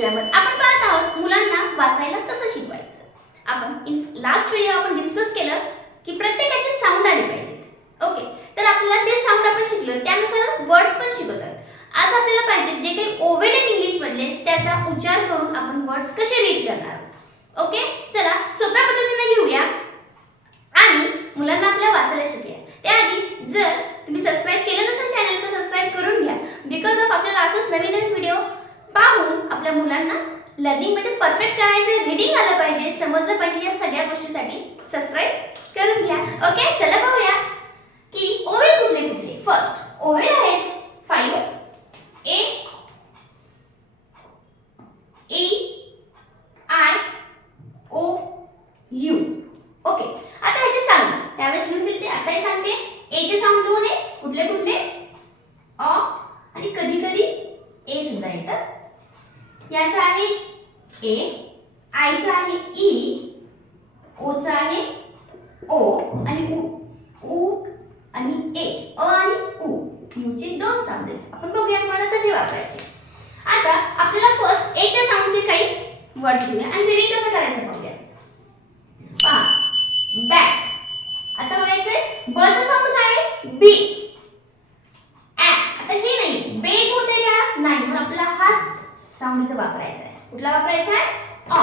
Grammar आपण पाहत आहोत मुलांना वाचायला कसं शिकवायचं. आपण लास्ट व्हिडिओ आपण डिस्कस केलं की प्रत्येकाचे साऊंड आले पाहिजेत. ओके, तर आपल्याला ते साऊंड आपण शिकलो, त्यानुसार वर्ड्स पण शिकवतात. आज आपल्याला पाहिजे जे काही ओवेल आहेत इंग्लिश मधले त्याचा उच्चार करून आपण वर्ड्स कसे रीड करणार आहोत. ओके, चला सोप्या पद्धतीने घेऊया आणि मुलांना आपल्या वाचायला शिकूया. त्याआधी जर तुम्ही सबस्क्राइब केलं नसेल चॅनल तर सबस्क्राइब करून घ्या. बिकॉज ऑफ आपल्याला असंच नवीन नवीन व्हिडिओ पाहून आपल्या मुलांना लर्निंग मध्ये परफेक्ट करायचे, रीडिंग आलं पाहिजे, समजलं पाहिजे. या सगळ्या गोष्टीसाठी सबस्क्राइब करून घ्या. ओके, चला पाहूया की ओवेल कुठले कुठले. फर्स्ट ओवेल आहेत 5 A E I O U. Okay, आता ह्याचे साऊंड त्यावेळेस लिहून दिले, आताही सांगते. ए चे साऊंड दोन आहे. कुठले कुठले? अ आणि कधी कधी ए सुद्धा येतं. याचा आहे ए, आय चा आहे ई, ओ चा आहे ओ आणि उ, उ आणि ए, अ आणि उ. यू चे दोन साऊंड आहेत. आपण बघूया मला कसे वापरायचे. आता आपल्याला फर्स्ट ए च्या साऊंडचे काही वर्ड्स घेऊया आणि रीडिंग कसं करायचं बघूया. पहा, बॅक. आता बघायचंय ब चा साऊंड काय आहे? बी. आता हे नाही, बेग होते का? नाही, मग आपला हाच साऊंड इथे वापरायचा आहे. कुठला वापरायचा आहे? अ.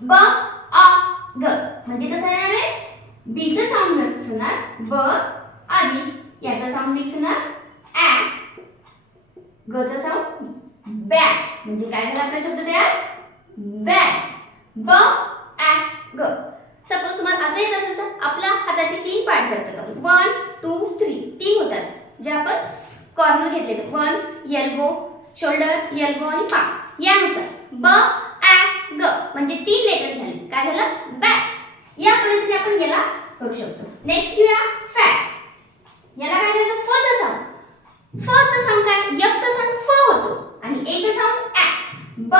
ब अ ग म्हणजे कसं येणार आहे? बी चा साऊंड मिक्स होणार ब आणि याचा साऊंड मिक्स होणार ॲ. ग चा साऊंड बॅक म्हणजे काय झाला आपला शब्द तयार? बॅक. ब ॲ ग. सपोज तुम्हाला असं येत असेल तर आपल्या हाताचे 3 पार्ट करतात आपण. 1 2 3 3 होतात जे आपण कॉर्नर घेतले. 1 एल्बो, शोल्डर, एल्बो आणि पाम. यानुसार ब ॲ ग म्हणजे 3 लेटर झाले. काय झालं? बॅक. या पद्धतीने आपण याला करू शकतो. नेक्स्ट घेऊया फॅट. याला काय करायचं? फ चा साऊंड. फ चा साऊंड काय? एफ चा साऊंड फ होतो आणि ए चा साऊंड ॲ. ब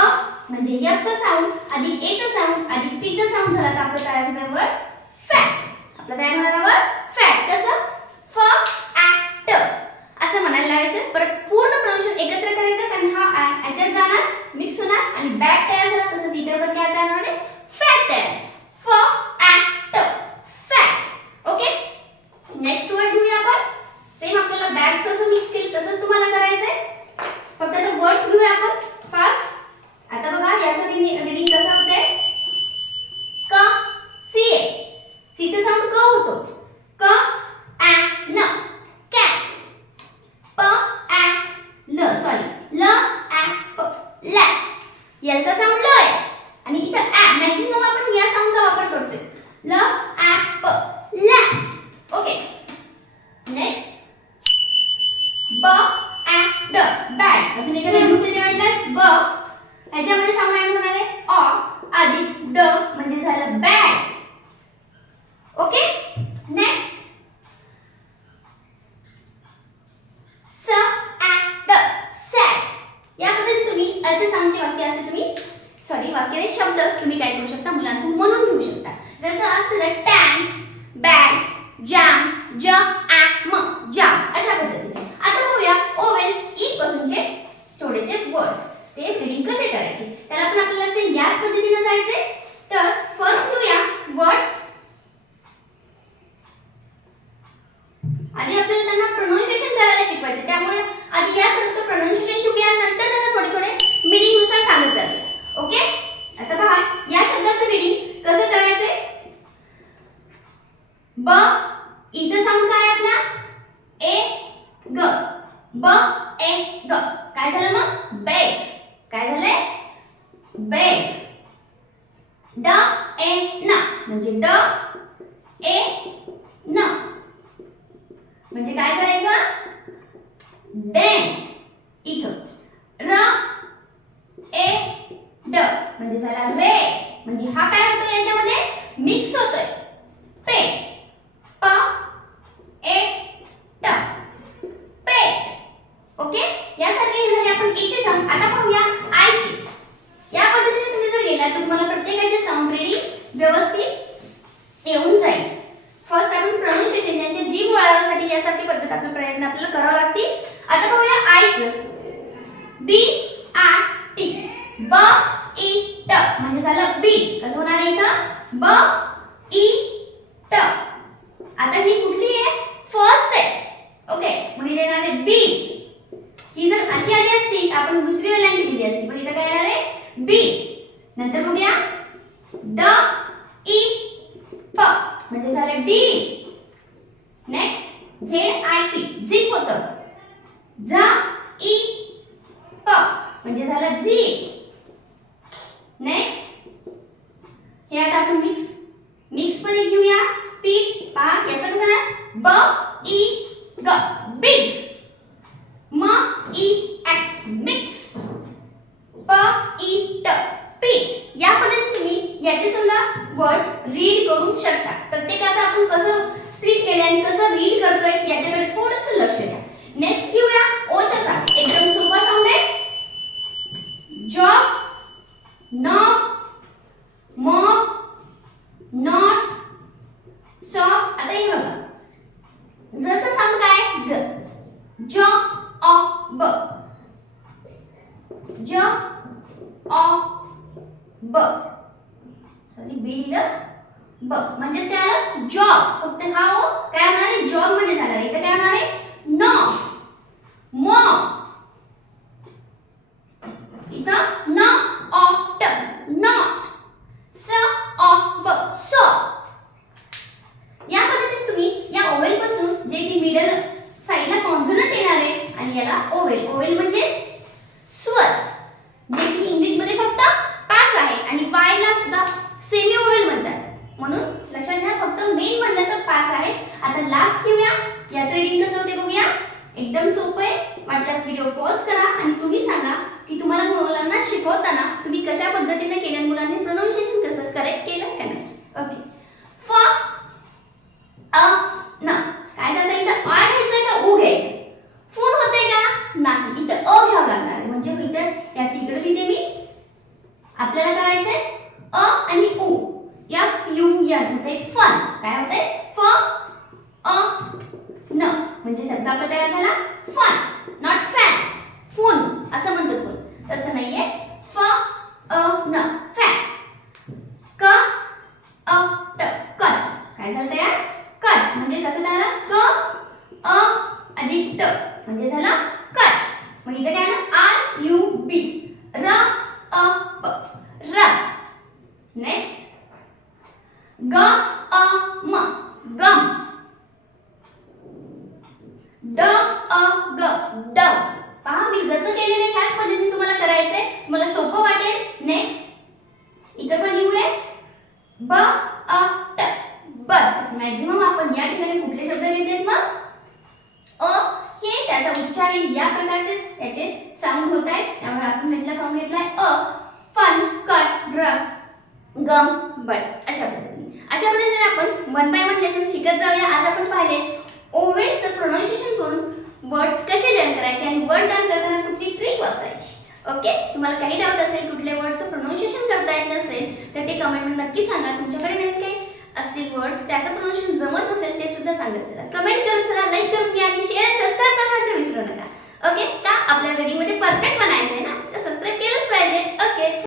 म्हणजे एफ चा साऊंड अधिक ए चा साऊंड अधिक टी चा साऊंड झाला तर आपलं तयार होणार फॅट. आपलं तयार होणार फॅट. कसं? फ ॲ ट असं म्हणायला लावायचं. परत पूर्ण प्रोनाउन्सिएशन एकत्र करायचं कारण हा याच्यात जाणार, मिक्स होणार आणि बॅट तयार झाला. तसंच इतर पण काय तयार होणार? फॅट तयार. फ ॲ ट फॅट. ओके, नेक्स्ट वर्ड घेऊया आपण. सेम आपल्याला बॅट जसं मिक्स केलं तसंच तुम्हाला करायचंय. फक्त आता वर्ड्स घेऊया आपण फास्ट. आता बघा याचं रीडिंग कसं होतंय? क सी ए. सी चा साऊंड क होतो. क ॲ न कॅट. प ॲ ल सॉरी ल ॲ प लॅप. याचा साऊंड ल आहे आणि इथं ॲ. मॅक्सिमम आपण या साऊंडचा वापर करतोय. ल ॲ प लॅप. ओके, नेक्स्ट ब ॲ ड बॅड. अजून एखादं ग्रुप देते म्हटल्यास ब याच्यामध्ये साऊंड काय होणार आहे? अ अधिक ड म्हणजे झालं बॅड. ओके, नेक्स्ट स ॲ ड सॅड. या पद्धतीने तुम्ही याचे साऊंडचे वाक्य असे तुम्ही वाक्याचे शब्द तुम्ही काय करू शकता? मुलांकडून म्हणून घेऊ शकता. जसं असं टँक, बॅग, जॅम, ज ॲ म जाम अशा पद्धतीने. आता बघूया ओवेल्स ई पासूनचे थोडेसे वर्ड्स. ते रीडिंग कसे करायचे त्याला पण आपल्याला असे याच पद्धतीने जायचे. तर फर्स्ट घेऊया वर्ड्स. आधी आपल्याला त्यांना प्रोनाउन्सिएशन करायला शिकवायचे, त्यामुळे आधी या सर्व प्रोनाउन्सिएशन शिकूया, नंतर त्यांना थोडे थोडे मीनिंग नुसार सांगत जाऊया. ओके, आता पहा या शब्दाचं रीडिंग कसं करायचे. ब ई चा साऊंड काय आपला? ए ग. ब ए ग काय झालं मग? बेग. काय झालंय? बेग. ड ए न म्हणजे ड ए न म्हणजे काय झालंय ग? डेन. इथं र ए ड म्हणजे झाला रे म्हणजे हा काय होतो याच्यामध्ये मिक्स होतोय. पे. प ए ट पे. ओके, यासारखे झाले आपण ई चे साऊंड. आता पाहूया आय ची. या पद्धतीने तुम्ही जर गेला तर तुम्हाला प्रत्येकाचे साऊंड रीडिंग व्यवस्थित येऊन जाईल. फर्स्ट आपण प्रोनाउन्सिएशन यांचे जीभ वळवण्यासाठी यासारखी पद्धत आपल्याला करावं लागते. आता पाहूया आय चं. बी आ टी. ब झालं बीट. कसं होणार आहे इथं? ब ई ट. आता ही कुठली आहे? फर्स्ट आहे. ओके, मग इथे येणार आहे बीट. ही जर अशी आली असती आपण दुसरी वेलांटी दिली असती, पण इथं काय येणार आहे? बीट. नंतर बघूया ड ई प म्हणजे झालं D. Next Z I P zip होतं. झ ई प म्हणजे झालं झी. नेक्स्ट हे आता आपण मिक्स मध्ये घेऊया. पीठ पा याचं कसं आहे? ब ई ग बिग. म ई एक्स मिक्स. प ई ट पीठ. या पद्धतीने तुम्ही याचे सुद्धा वर्ड्स रीड करू शकता. प्रत्येकाचं आपण कसं स्प्लिट केले आणि कसं रीड करतोय याच्याकडे थोडंसं लक्ष द्या. नेक्स्ट घेऊया ओचा साऊंड. एकदम सोपा साऊंड आहे. Job, knob, mob, not, shop. आता हे बघा, जचा साऊंड काय? ज. ज अ ब. ज अ ब. सॉरी बी लिहिलं ब म्हणजे काय आलं? जॉब. फक्त हा हो काय होणार आहे? जॉब मध्ये झाला. इथे काय होणार आहे? नॉ. मॉ. इथं न अ ट नॉट. स अ ब सॉ. या पद्धतीने तुम्ही या ओवेल पासून जे की मिडल साइडला कॉन्सोनंट येणार आहे आणि याला ओवेल. ओवेल म्हणजे स्वर, जे की इंग्लिश मध्ये फक्त 5 आहे आणि वाय ला सुद्धा सेमी ओवेल म्हणतात. म्हणून लक्षात घ्या, फक्त मेन म्हणलं तर 5 आहे. आता लास्ट घेऊया. याचं रीडिंग कसं होते बघूया. एकदम सोपं आहे. वाटल्यास व्हिडिओ पॉज करा आणि तुम्ही सांगा की तुम्हाला मुलांना शिकवताना तुम्ही कशा पद्धतीने केलं, मुलांनी प्रोनाउन्सिएशन कसं करेक्ट केलं का नाही. ओके. फ अ न काय झालं इथं? आ घ्यायचं का ओ घ्यायचं? फोन होते का? नाही, इथं अ घ्यावं लागणार आहे. म्हणजे इथं याच इकडे लिहिते मी. आपल्याला करायचंय अ आणि उ. एफ यू एन होते फन. काय होते? फ अ न म्हणजे शब्द आपला तयार झाला फन. Not fan. फोन असं म्हणतात कोण, तसं नाहीये. फ अ न फॅन. क अ ट कट. काय झालं तयार? कट. म्हणजे कसं झालं? क अ अधिक ट म्हणजे झालं कट. मग इथे काय आलं? आर यू बी. र अ प रब. नेक्स्ट ग अ म गम. ड अ ग डग. पहा मी जसं केलेलं आहे त्याच पद्धतीने तुम्हाला करायचंय. तुम्हाला सोपं वाटेल. नेक्स्ट इथं पण लिहूया ब अ ट बट. मॅक्झिमम आपण या ठिकाणी कुठले शब्द घेतलेत? मग अ हे त्याचा उच्चार या प्रकारचेच त्याचे साऊंड होत आहेत. त्यामुळे आपण इथला साऊंड घेतलाय अ. Fun, cut, drug, gum, but. अशा पद्धतीने आपण 1 बाय 1 लेसन शिकत जाऊया. आज आपण पाहिले ओवेलचं प्रोनाउन्सिएशन करून वर्ड्स कसे लर्न करायचे आणि वर्ड लर्न करताना कुठली ट्रिक वापरायची. ओके, तुम्हाला काही डाऊट असेल, कुठल्या वर्ड्सचं प्रोनाउन्सिएशन करता येत नसेल तर ते कमेंटमध्ये नक्की सांगा. तुमच्याकडे नवीन काही असतील वर्ड्स त्याचं प्रोनाउन्सिएशन जमत नसेल ते सुद्धा सांगत चला. कमेंट करत चला, लाईक करून घ्या आणि शेअर आणि सबस्क्राईब करायला विसरू नका. ओके, का आपल्या रीडिंगमध्ये परफेक्ट बनायचं आहे ना, तर सबस्क्राईब केलंच पाहिजे. ओके.